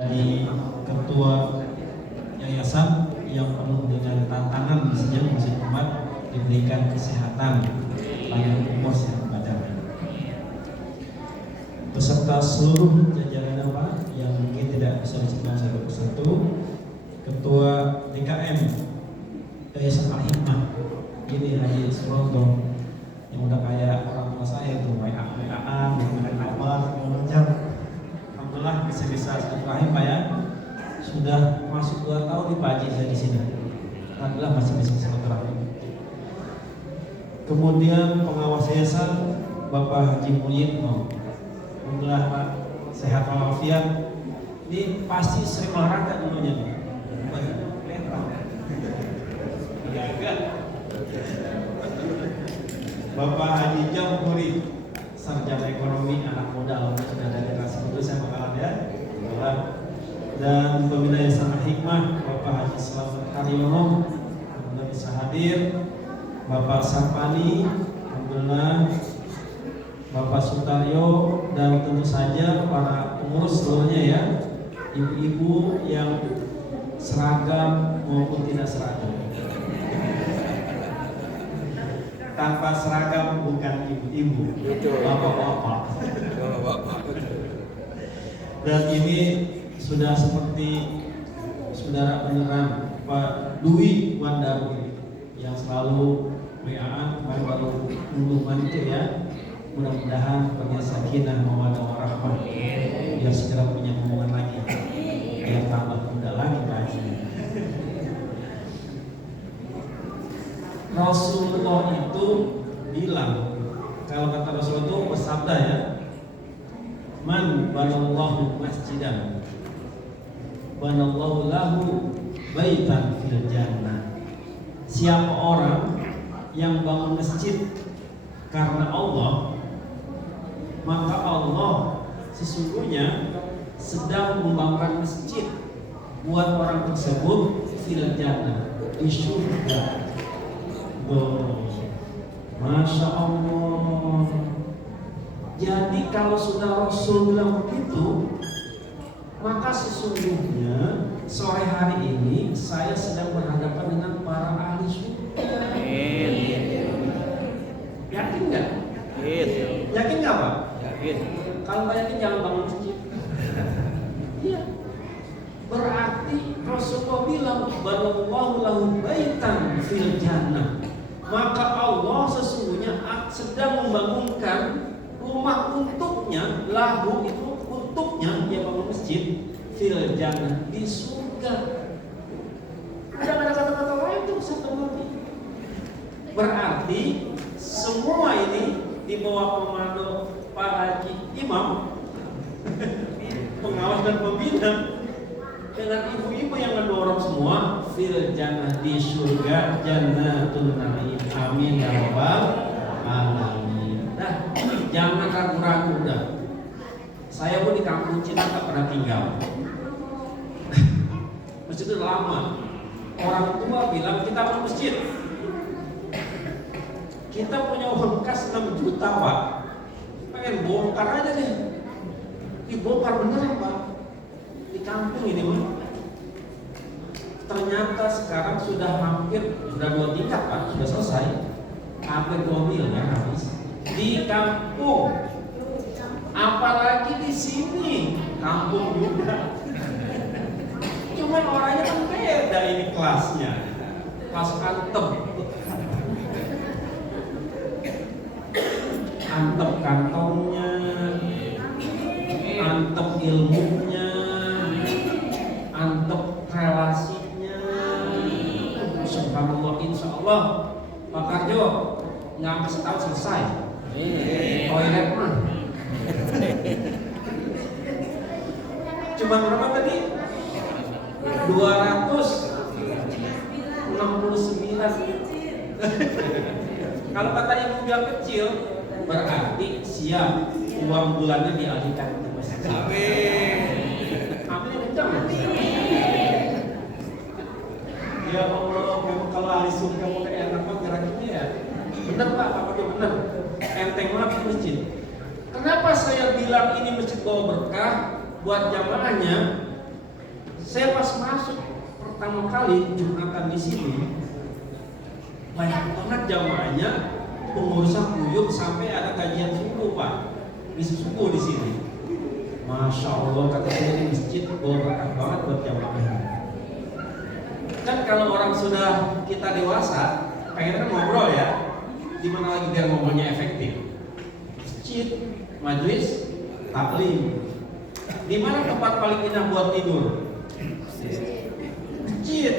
Dari ketua yayasan yang penuh dengan tantangan misalnya musim umat diberikan kesehatan layak umur sehat badan. Beserta seluruh jajaran apa yang mungkin tidak bisa disebut satu persatu, ketua DKM Yayasan Al-Hikmah ini Haji Surondo yang udah kayak orang tua saya tuh WA-WA dengan kabar segala macam. Alhamdulillah bisa silaturahim Pak ya. Sudah masuk 2 tahun nih Pak Haji saya di sini. Alhamdulillah masih bisa silaturahim. Kemudian pengawas yayasan Bapak Haji Muyitno. Alhamdulillah Pak sehat walafiat. Ini pasti sering olahraga dulunya. Bapak Haji Jamhuri, sarjana ekonomi, anak muda, alhamdulillah sudah ada generasi muda saya bakalan ya. Dan pembina Yayasan Al-Hikmah, Bapak Haji Slamet Haryono, alhamdulillah bisa hadir. Bapak Sapani, alhamdulillah. Bapak Sutaryo, dan tentu saja para pengurus seluruhnya ya, ibu-ibu yang seragam maupun tidak seragam. Tanpa seragam bukan ibu-ibu, bapak-bapak. Dan ini sudah seperti saudara beneran Pak Dwi Wandawi yang selalu WA-an baru hubungan itu ya. Mudah-mudahan punya sakinah mawaddah warahmah biar segera punya hubungan lagi, biar tambah muda lagi lagi. Rasulullah itu bilang, kalau kata Rasulullah itu bersabda ya, man banallahu masjidan banallahu lahu baitan fil jannah. Siapa orang yang bangun masjid karena Allah, maka Allah sesungguhnya sedang membangun masjid buat orang tersebut fil jannah, di surga. Masya Allah. Jadi kalau sudah Rasul bilang begitu, maka sesungguhnya sore hari ini saya sedang berhadapan dengan para ahli surga. Yakin nggak? Yakin nggak Pak? Yakin. Kalau nggak yakin jangan bangun masjid. Iya. Berarti Rasulullah bilang banallahu lahu baitan fil jannah. Maka Allah sesungguhnya sedang membangunkan rumah untuknya, lahu itu untuknya dia bangun masjid fil jannah, di surga. Ada kata-kata lain tuh satu lagi. Berarti semua ini di bawah komando Pak Haji Imam, pengawas dan pembina, dengan ibu-ibu yang mendorong semua fil jannah, di surga, jannatul na'im. Amin ya rabbal alamin. Nah, jangan ragu-ragu dah. Saya pun di kampung Cina tak pernah tinggal. Masjid itu lama. Orang tua bilang kita mau masjid. Kita punya uang kas 6 juta Pak. Pengen bongkar aja deh. Dibongkar beneran Pak. Di kampung ini mah. Ternyata sekarang sudah hampir, sudah 2 tingkat Pak, sudah selesai. Hampir 2 miliar habis. Di kampung. Apalagi di sini, kampung juga. Cuman orangnya kan beda ini kelasnya. Kelas antem. Antem kantongnya, antem ilmunya, antem relasinya. Subhanallah, insya Allah Pak Karjo nggak sampai setahun selesai. Toilet mah cuma berapa tadi? 269. Kalau kata ibu bilang kecil, berarti siap uang bulannya dialihkan ke masjid. Amin. Amin kencang. Ya Allah, memang kalau ahli surga mau enak banget geraknya ya. Bener Pak, apa itu bener? Enteng banget masjid. Kenapa saya bilang ini masjid bawa berkah buat jamaahnya? masuk pertama kali Jumatan di sini, banyak banget jamaahnya, pengurusan kuyup sampai ada kajian subuh Pak, di subuh di sini. Masya Allah, kata saya di masjid berkah banget buat jamaah. Kan kalau orang sudah kita dewasa, pengen kan ngobrol ya, dimana lagi biar ngobrolnya efektif? Masjid, majelis, taklim. Di mana tempat paling indah buat tidur? Masjid.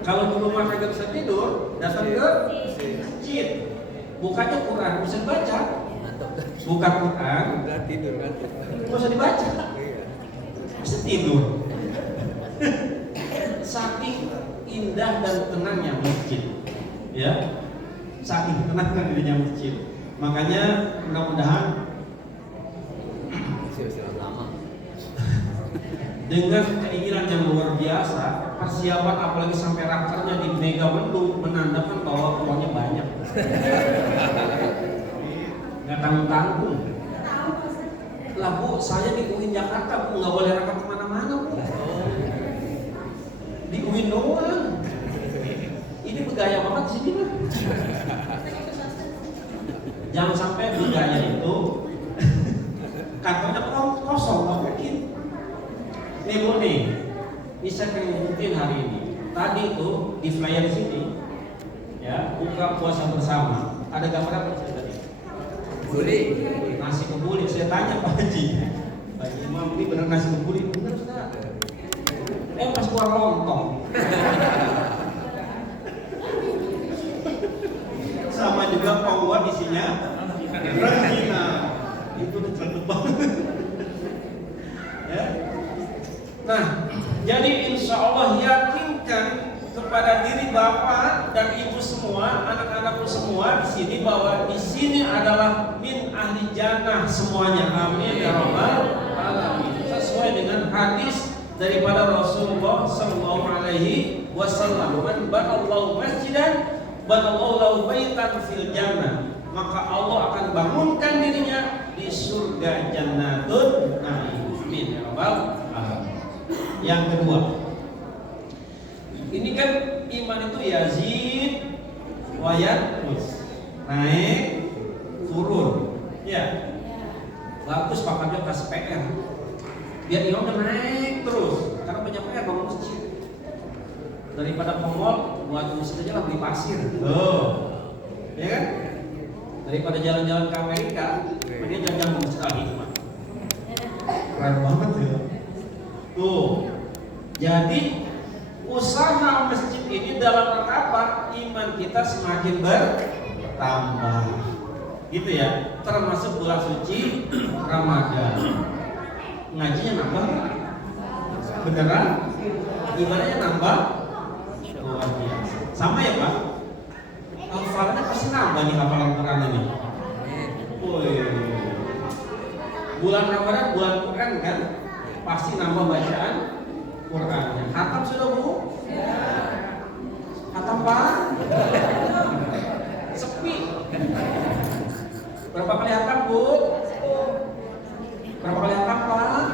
Kalau di rumah kagak bisa tidur, datang ke masjid. Bukanya Quran, bisa baca. Buka Quran, tidur kan? Nggak usah dibaca. Bisa tidur. Saking indah dan tenangnya masjid, ya. Saking tenang dan indahnya masjid. Makanya mudah-mudahan dengan keinginan yang luar biasa, persiapan apalagi sampai rakernya di Megamendung menandakan bahwa uangnya banyak. Nggak tanggung-tanggung. Lah Bu, saya di UIN Jakarta Bu, nggak boleh raker kemana-mana Bu. Di UIN doang. Ini bergaya banget di sini lah. Jangan sampai bergaya itu kantornya kosong, nggak mungkin. Nih Bu nih, ini saya pengen buktiin hari ini. Tadi itu di flyer di sini, ya, buka puasa bersama. Ada gambar apa tadi? Kebuli. Nasi kebuli. Saya tanya Pak Haji, Pak Imam ini benar nasi kebuli? Benar Ustaz. Pas kurang lontong. Sama juga pawuan isinya Regina. Itu udah cakep banget. Ya. Nah, jadi insya Allah yakinkan kepada diri bapak dan ibu semua, anak-anakku semua di sini bahwa di sini adalah min ahli jannah semuanya. Amin ya rabbal alamin. Sesuai dengan hadis daripada Rasulullah Sallallahu Alaihi Wasallam, man banallahu masjidan banallahu lahu baitan fil jannah, maka Allah akan bangunkan dirinya di surga Jannatun Naim. Amin ya rabbal alamin. Yang kedua, ini kan iman itu yazid wa yanqus, naik turun, ya. Bagus Pak Kamil kasih PR, biar iman naik terus, karena banyak PR bangun masjid. Daripada ke mall, buat masjid aja lah beli pasir, ya kan? Daripada jalan-jalan ke Amerika, mending jalan-jalan ke masjid Al-Hikmah. Keren banget ya. Tuh, jadi usaha masjid ini dalam rangka apa? Iman kita semakin bertambah, gitu ya. Termasuk bulan suci Ramadan. Ngajinya nambah, beneran? Ibadahnya nambah, luar biasa. Sama ya Pak? Hafalannya pasti nambah nih hafalan Quran ini. Bulan Ramadan, bulan Quran kan? Pasti nambah bacaan Qurannya. Hatam sudah Bu? Hatam Pak? Sepi. Berapa kali hatam Bu? Berapa kali hatam Pak?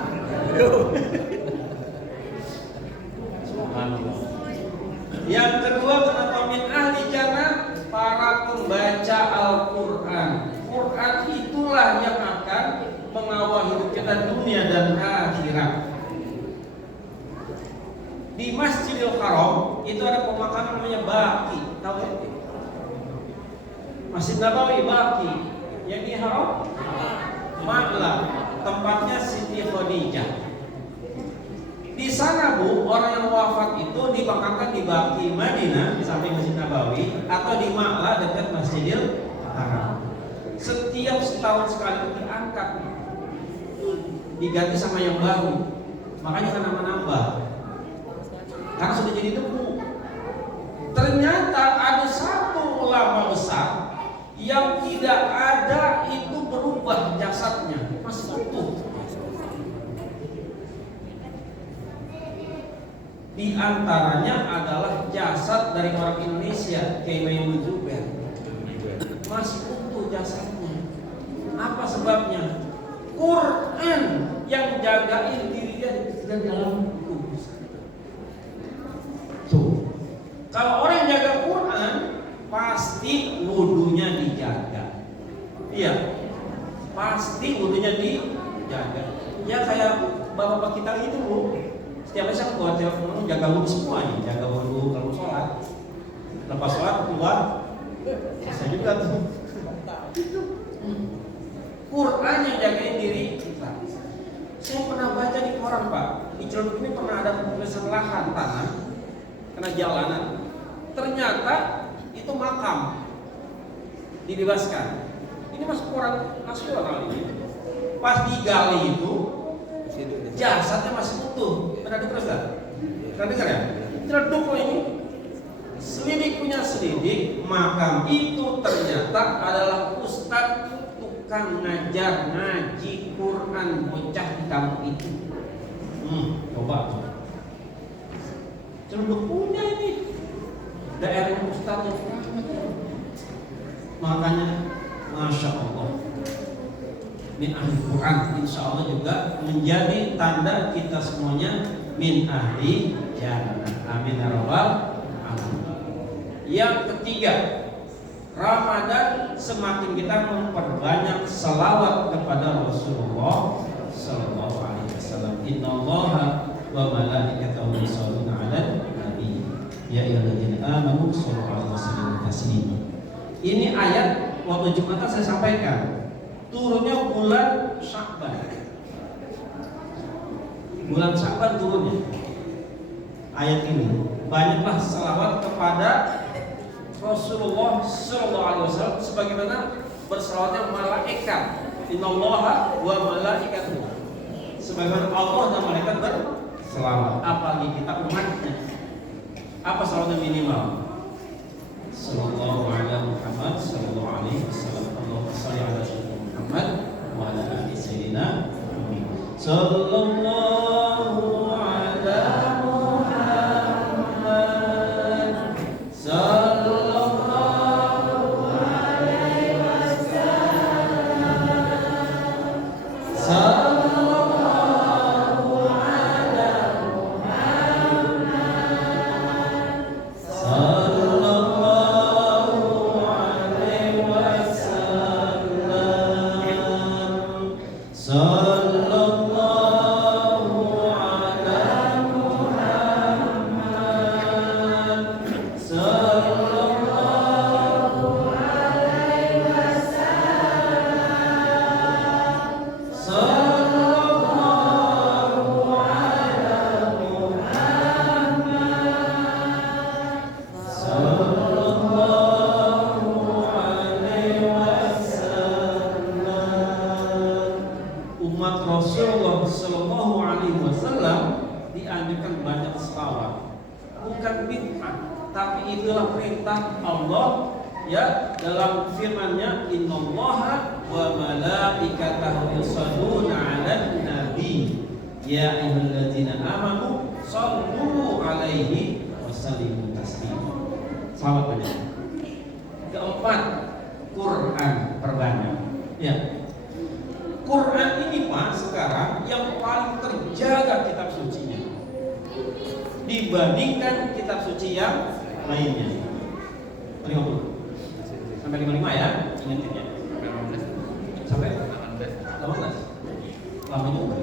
Yang kedua, kenapa min ahli jannah? Para pembaca Al-Quran. Quran itulah yang akan mengawal hidup kita dunia dan akhirat. Di Masjidil Haram itu ada pemakaman namanya Baqi, tahu ya? Masjid Nabawi Baqi, yang di Haram Ma'la, tempatnya Siti Khadijah. Di sana Bu, orang yang wafat itu dimakamkan di Baqi Madinah di samping Masjid Nabawi, atau di Ma'la dekat Masjidil Haram. Setiap setahun sekali diangkat, diganti sama yang baru, makanya kan nambah-nambah karena sudah jadi debu. Ternyata ada satu ulama besar yang tidak ada itu berubah jasadnya, masih utuh. Di antaranya adalah jasad dari orang Indonesia, Kiai Maimun Zubair, masih utuh jasadnya. Apa sebabnya? Quran yang jagain diri dia di dalam kubur. ilmunya dijaga. Ya kayak bapak-bapak kita gitu Bu. Setiap hari saya buat telepon jaga wudhu semua nih, jaga wudhu kalau sholat. Lepas sholat keluar, bisa juga tuh. Quran yang jagain diri kita. Saya pernah baca di koran Pak, di Ciledug ini pernah ada tulisan lahan tanah kena jalanan. Ternyata itu makam dibebaskan. Ini masuk koran nasional ini. Pas digali itu jasadnya masih utuh. Pernah dengar Ustaz? Pernah dengar ya? Ciledug ini. Selidik punya selidik, makam itu ternyata adalah ustadz tukang ngajar ngaji Quran bocah di kampung itu. Coba. Ciledug punya ini daerah ustadz yang rahmat. Makanya, masya Allah. Min ahli Quran, insya Allah juga menjadi tanda kita semuanya min ahli jannah. Amin ya rabbal alamin. Yang ketiga, Ramadan semakin kita memperbanyak salawat kepada Rasulullah Sallallahu Alaihi Wasallam. Innallaha wa malaikatahu yusholluna 'alan nabi. Ya ayyuhalladzina amanu shollu 'alaihi wa sallimu taslima. Ini ayat waktu Jumatan saya sampaikan. Turunnya bulan Sya'ban. Bulan Sya'ban turunnya. Ayat ini banyaklah salawat kepada Rasulullah Sallallahu Alaihi Wasallam sebagaimana bersalawatnya malaikat. Innallaha wa malaikatuhu. Sebagaimana Allah dan malaikat berselawat. Apalagi kita umatnya. Apa salawatnya minimal? Sallallahu alaihi Muhammad sallallahu alaihi wasallam. Allahumma shalli ala sayyidina Muhammad wa ala ali sayyidina Muhammad. Sallallahu ala Muhammad. Sallallahu alaihi wasallam. Sallallahu ala Muhammad. Sallallahu alaihi wasallam. Sallallahu ala Muhammad. Sallallahu alaihi wasallam. Sallallahu ala Muhammad. Sallallahu alaihi wasallam. Umat Rasulullah Sallallahu alaihi wasallam dianjurkan banyak selawat. Bukan bid'ah, tapi itulah perintah Allah ya dalam firman-Nya, innallaha wa malaikatahu yusholluna 'alan nabi ya ayyuhalladzina amanu shallu 'alaihi wa sallimu taslima. Selawat banyak. Keempat, Quran perbanyak. Ya. Quran ini Pak sekarang yang paling terjaga kitab sucinya dibandingkan kitab suci yang lainnya. 50 sampai 55 ya, ingetin ya. Sampai 18. Lama juga.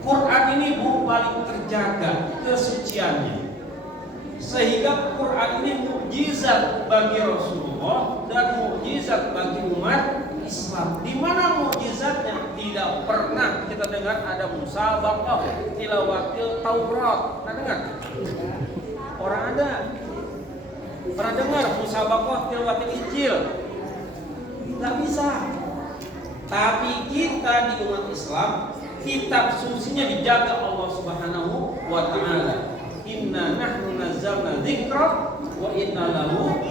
Quran ini Bu paling terjaga kesuciannya. Sehingga Quran ini mukjizat bagi Rasulullah dan mukjizat bagi umat Islam. Di mana mukjizatnya? Tidak pernah kita dengar ada musabaqah tilawatil Taurat. Pernah dengar? Orang ada. Pernah dengar musabaqah tilawatil Injil? Tidak bisa. Tapi kita di umat Islam, kitab sucinya dijaga Allah Subhanahu wa taala. Inna nahnu nazzalna dzikra wa inna lahu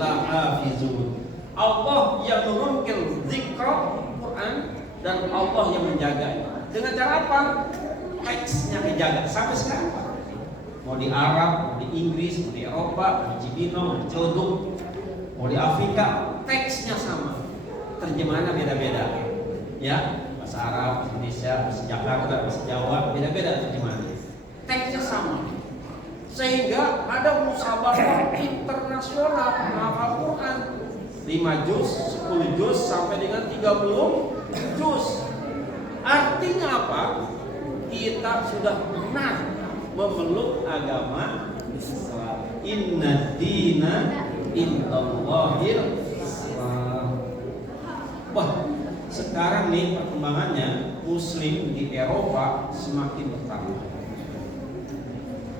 lahafizun. Allah yang menurunkan zikra Quran dan Allah yang menjaganya. Dengan cara apa? Teksnya dijaga sampai sekarang Pak. Mau di Arab, mau di Inggris, mau di Eropa, mau di Cibino, mau di Ciledug, mau di Afrika, teksnya sama. Terjemahannya beda-beda. Ya, bahasa Arab, Indonesia, bahasa Jakarta, bahasa Jawa, beda-beda terjemahannya. Teksnya sama. Sehingga ada musabaqah internasional menghafal Quran. 5 juz, 10 juz sampai dengan 30 juz. Artinya apa? Kita sudah benar memeluk agama Islam. Inna dina indallahil Islam. Wah, sekarang nih perkembangannya Muslim di Eropa semakin bertambah.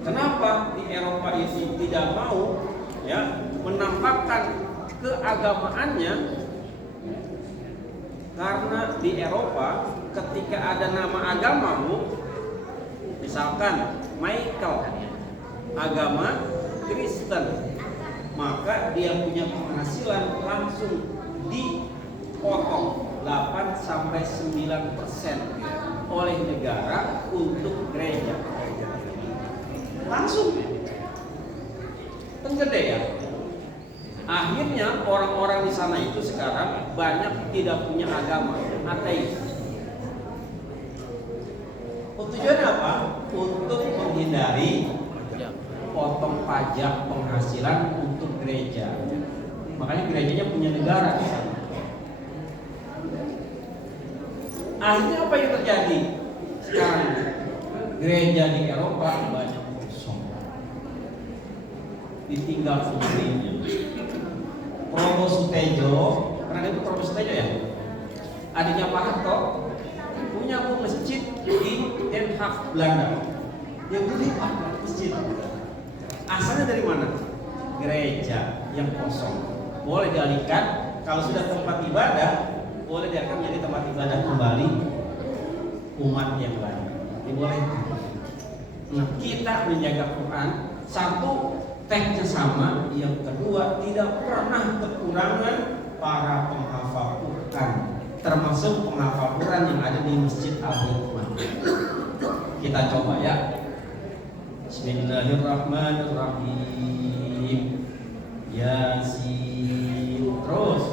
Kenapa di Eropa itu tidak mau menampakkan keagamaannya? Karena di Eropa ketika ada nama agamamu, misalkan Michael, agama Kristen, maka dia punya penghasilan langsung dipotong 8-9% oleh negara untuk gereja. Langsung gede ya. Akhirnya orang-orang di sana itu sekarang banyak tidak punya agama, ateis. Tujuannya apa? Untuk menghindari potong pajak penghasilan untuk gereja. Makanya gerejanya punya negara di sana. Akhirnya apa yang terjadi sekarang? Gereja di Eropa banyak kosong, ditinggal sendirinya. Probo Sutejo, pernah itu Probo Sutejo ya? Adiknya Pak Harto punya masjid di Den Haag, Belanda. Yang gede Pak masjid. Asalnya dari mana? Gereja yang kosong. Boleh dialihkan, kalau sudah tempat ibadah, boleh dialihkan menjadi tempat ibadah kembali umat yang lain. Dibolehkan. Nah, kita menjaga Quran, satu, teksnya sama, yang kedua tidak pernah kekurangan para penghafal Quran, termasuk penghafal Quran yang ada di Masjid Al-Hikmah. Kita coba ya. Bismillahirrahmanirrahim. Yasin. Terus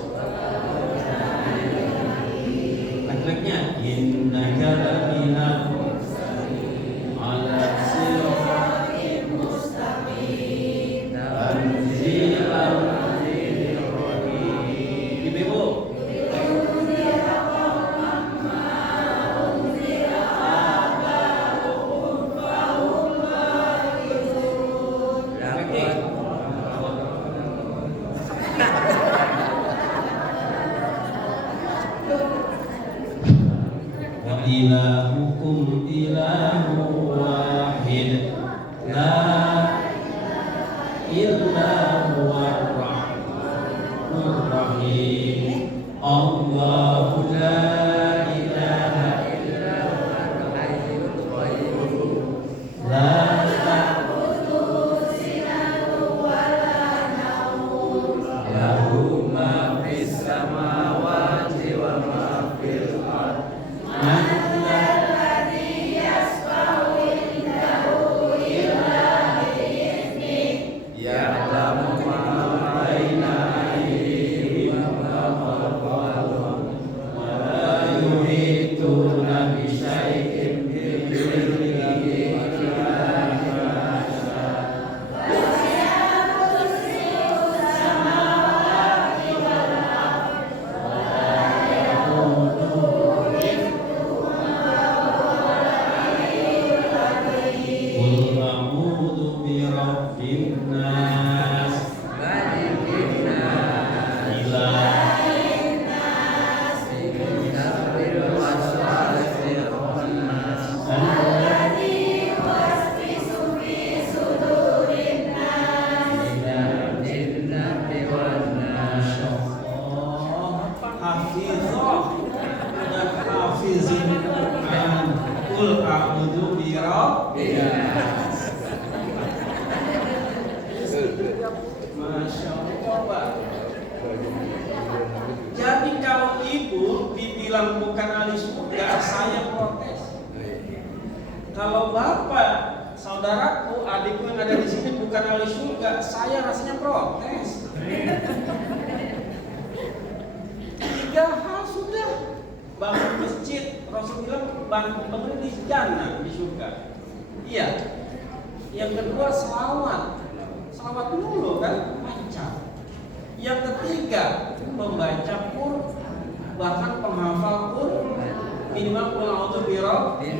lagi-laginya innaka laminal mursalin ala siratin mustaqim tanzilan azizir rahim. Ibu ilahukum ilahu wahid la ilaha huwar rahmanur rahim. Allahu la ilaha illa huwal hayyul qayyum la ta'khudhuhu sinatun wa la nawm lahu ma fis samawati wa ma fil ardh. Masya Allah. Jadi kalau ibu dibilang bukan ahli surga, saya protes. Kalau bapak, saudaraku, adikku yang ada di sini bukan ahli surga, saya rasanya protes. 3 hal sudah. Bangun masjid, Rasul bilang bangun di jannah, di surga. Iya. Yang kedua selawat dulu kan, macam. Yang ketiga pembaca Quran, bahkan penghafal Quran, minimal qul a'udzu birabbil.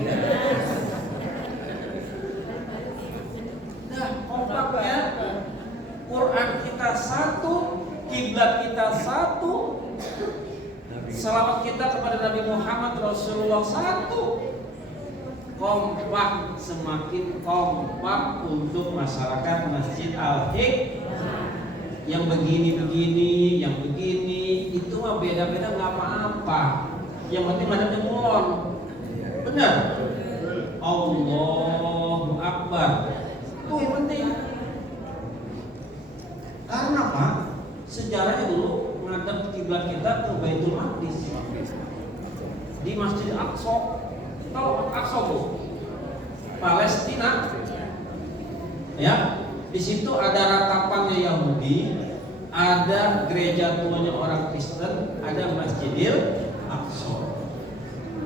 Nah, kompaknya Quran kita satu, kiblat kita satu, selawat kita kepada Nabi Muhammad Rasulullah satu. Kompak, semakin kompak untuk masyarakat Masjid Al-Hikmah. Yang begini-begini, yang begini, itu mah beda-beda nggak apa-apa. Yang penting madhabnya mulon. Benar? Allahu Akbar. Itu yang penting. Karena apa? Sejarahnya dulu menghadap kiblat kita ke Baitul Maqdis di Masjid Aqsa. Tahu Aqsa Bu? Palestina. Ya, di situ ada ratapannya Yahudi, ada gereja tuanya orang Kristen, ada Masjidil Aqsa.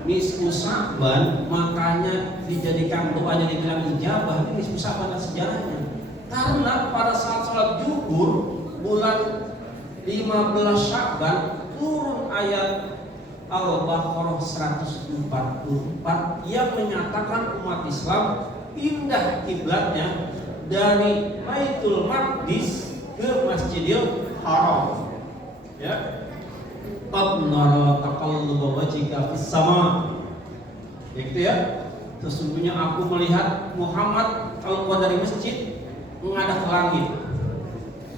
Nisfu Sa'ban, makanya dijadikan doanya dibilang ijabah. Ini nisfu Sa'ban sejarahnya. Karena pada saat sholat zuhur bulan 15 Sya'ban turun ayat Al-Baqarah 144 yang menyatakan umat Islam pindah kiblatnya dari Baitul Maqdis ke Masjidil Haram. Ya. Qad nara taqalluba wajhika fis sama. Gitu ya. Sesungguhnya aku melihat Muhammad kalau keluar dari masjid menghadap ke langit.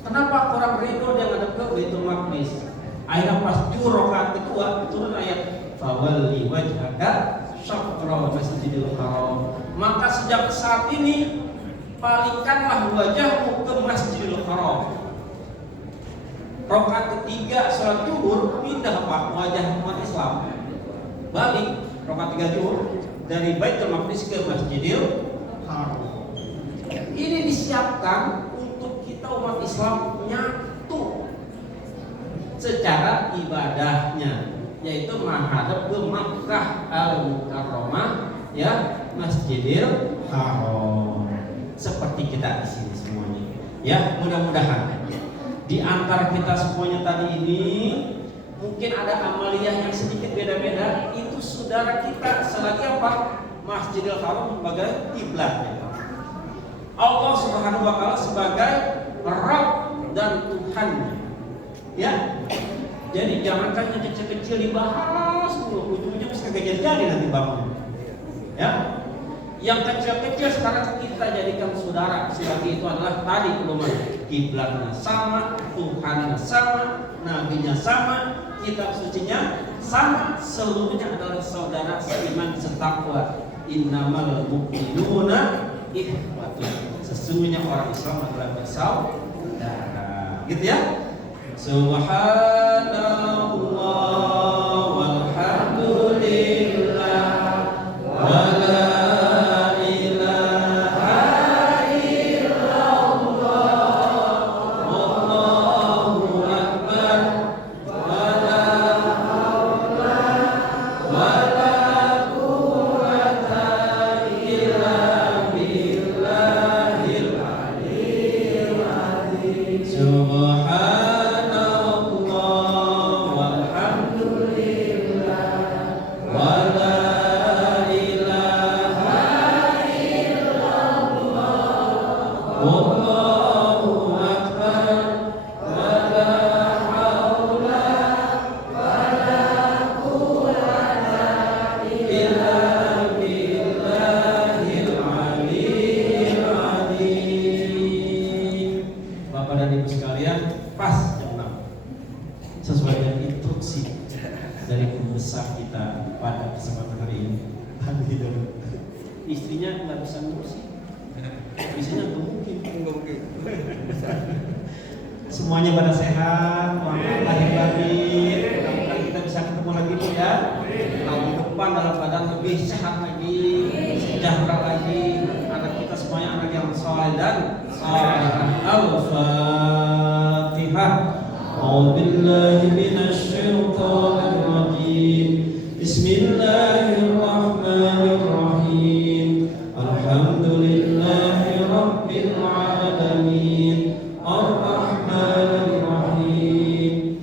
Kenapa orang ridho dia ngadep ke Baitul Maqdis? Akhirnya pas rakaat kedua turun ayat fawalli wajhaka syatral Masjidil Haram. Maka sejak saat ini palingkanlah wajahmu ke Masjidil Haram. Rakaat ketiga salat zuhur pindah Pak wajah umat Islam. Balik rakaat 3 zuhur dari Baitul Maqdis ke Masjidil Haram. Ini disiapkan untuk kita umat Islam nyatu secara ibadahnya, yaitu menghadap ke Makkah Al-Mukarramah, ya, Masjidil Haram. Seperti kita di sini semuanya. Ya, mudah-mudahan di antara kita semuanya tadi ini mungkin ada amaliyah yang sedikit beda-beda, itu saudara kita selagi apa? Masjidil Haram sebagai kiblatnya. Allah Subhanahu wa taala sebagai Rabb dan Tuhannya. Ya. Jadi jangankan yang kecil-kecil dibahas dulu, ujungnya mesti kagak jadi nanti bangun. Ya. Yang kecil-kecil sekarang kita jadikan saudara. Selagi itu adalah tadi pedoman kiblatnya sama, Tuhannya sama, nabinya sama, kitab sucinya sama, seluruhnya adalah saudara seiman setakwa. Innamal mu'minuna ikhwatun. Sesungguhnya orang Islam adalah bersaudara. Gitu ya? Subhanallah walhamdulillah wa la istrinya nggak bisa ngurusin, biasanya nggak mungkin. Semuanya pada sehat, lahir batin. Mudah-mudahan kita bisa ketemu lagi nih ya. Tahun depan dalam keadaan lebih sehat lagi, sejahtera lagi. Anak kita semuanya anak yang saleh dan salihah. Al-Fatihah. A'udzubillahi minasyaitonir rajim. Bismillahirrahmanirrahim. Alhamdulillahi rabbil alamin. Ar-Rahmanir Rahim.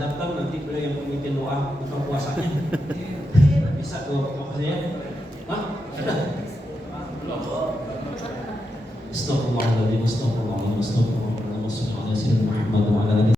hadapkan, nanti beliau yang memimpin doa buka puasanya. Nggak bisa tuh maksudnya. Hah? Belum. Astagfirullahaladzim, astagfirullahaladzim, astagfirullahaladzim,